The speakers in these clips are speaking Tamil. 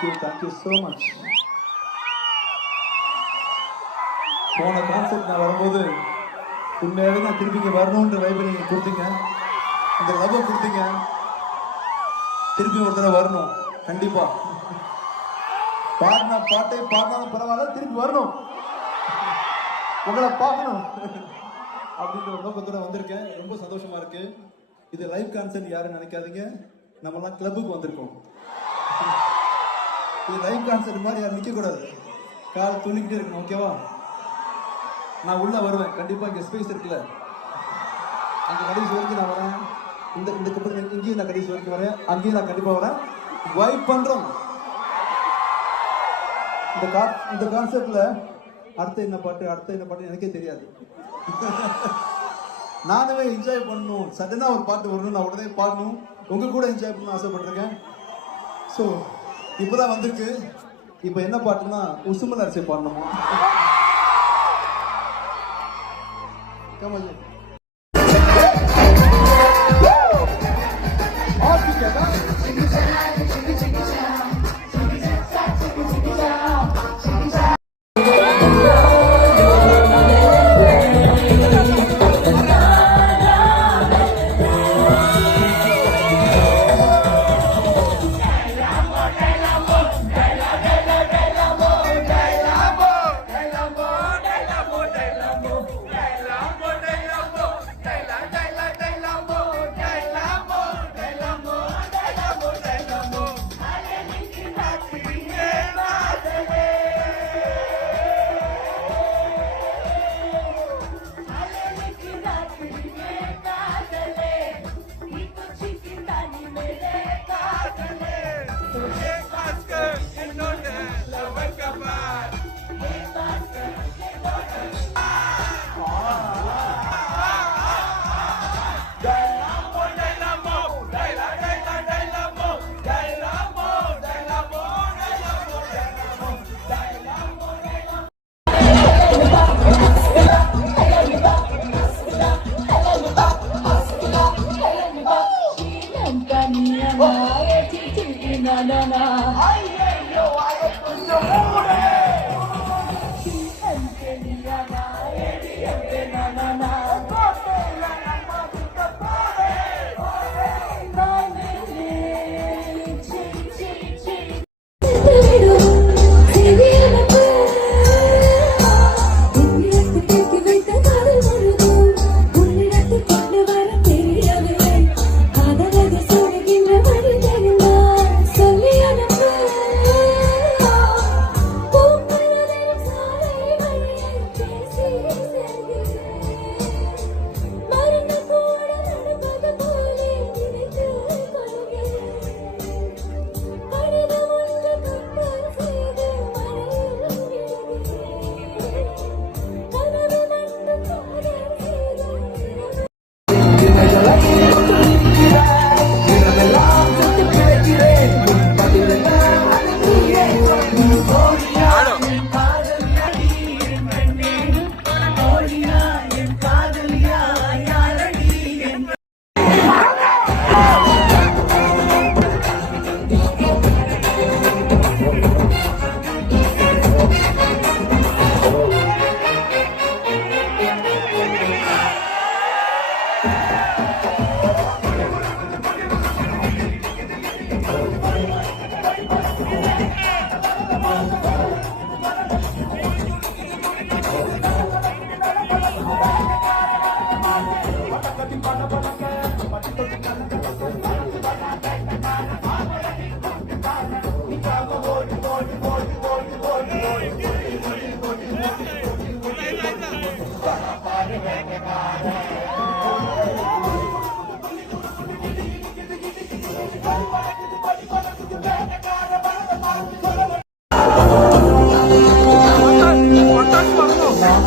Thank you so much. போன கான்செப்ட் நான் வரும்போது உண்மையாகவே நான் திருப்பி இங்கே வரணுன்ற வைப்பை நீங்கள் கொடுத்தீங்க, இந்த லவ்வை கொடுத்தீங்க. திருப்பி ஒரு தடவை வரணும் கண்டிப்பா. பாடின பாட்டை பாடினாலும் பரவாயில்ல, திருப்பி வரணும், உங்களை பார்க்கணும் அப்படின்ற ஒரு நோக்கத்தோட வந்திருக்கேன். ரொம்ப சந்தோஷமா இருக்கு. இது லைவ் கான்சர்ட் யாரும் நினைக்காதீங்க, நம்மலாம் கிளப்புக்கு வந்திருக்கோம். இது லைவ் கான்சர்ட் மாதிரி யாரும் நிற்க கூடாது, கால் துணிக்கிட்டே இருக்கணும். ஓகேவா? நான் உள்ள வருவேன் கண்டிப்பா. இங்க ஸ்பேஸ் இருக்குல்ல, அங்க கடைசி வரைக்கும் நான் வரேன். இந்த இங்கேயும் நான் கடைசி வரைக்கும் வரேன், அங்கேயும் நான் கண்டிப்பா வரேன். வைப் பண்றோம். இந்த கான்செப்ட்ல அடுத்த என்ன பாட்டு எனக்கே தெரியாது. நானுமே என்ஜாய் பண்ணணும். சடனா ஒரு பாட்டு வரணும், நான் உடனே பாடணும், உங்க கூட என்ஜாய் பண்ணணும் ஆசைப்பட்டிருக்கேன். ஸோ இப்போதான் வந்திருக்கு. இப்போ என்ன பாட்டுன்னா உசுமல் அரிசி பாடணுமா? கமல்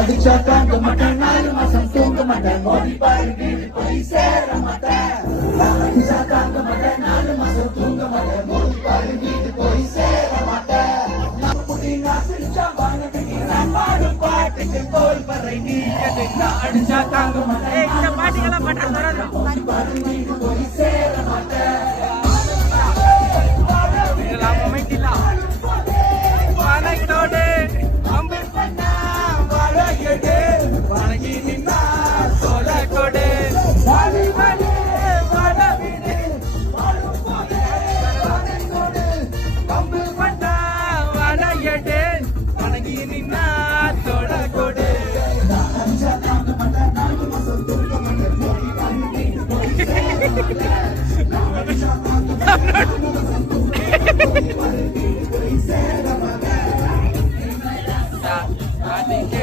அடிச்சா தாங்க மாட்டேன், 4 மாசம் தூங்க மாட்டேன், மோதி பாரு வீடு போய் சேர மாட்டேன். அடிச்சா தாங்க மாட்டேன், 4 மாசம் தூங்க மாட்டேன், மோதி பாரு வீடு போய் சேர மாட்டேன். நான் முடி நான் சிரிச்சா வானத்துக்கு நான் பாடும் பாட்டுக்கு தோல் பறை நீ அடிச்சா தாங்க மாட்டேன், இந்த பாட்டுக்கெல்லாம் பாட்டு மோதி பாரு வீடு போய் சேர மாட்டேன். Ate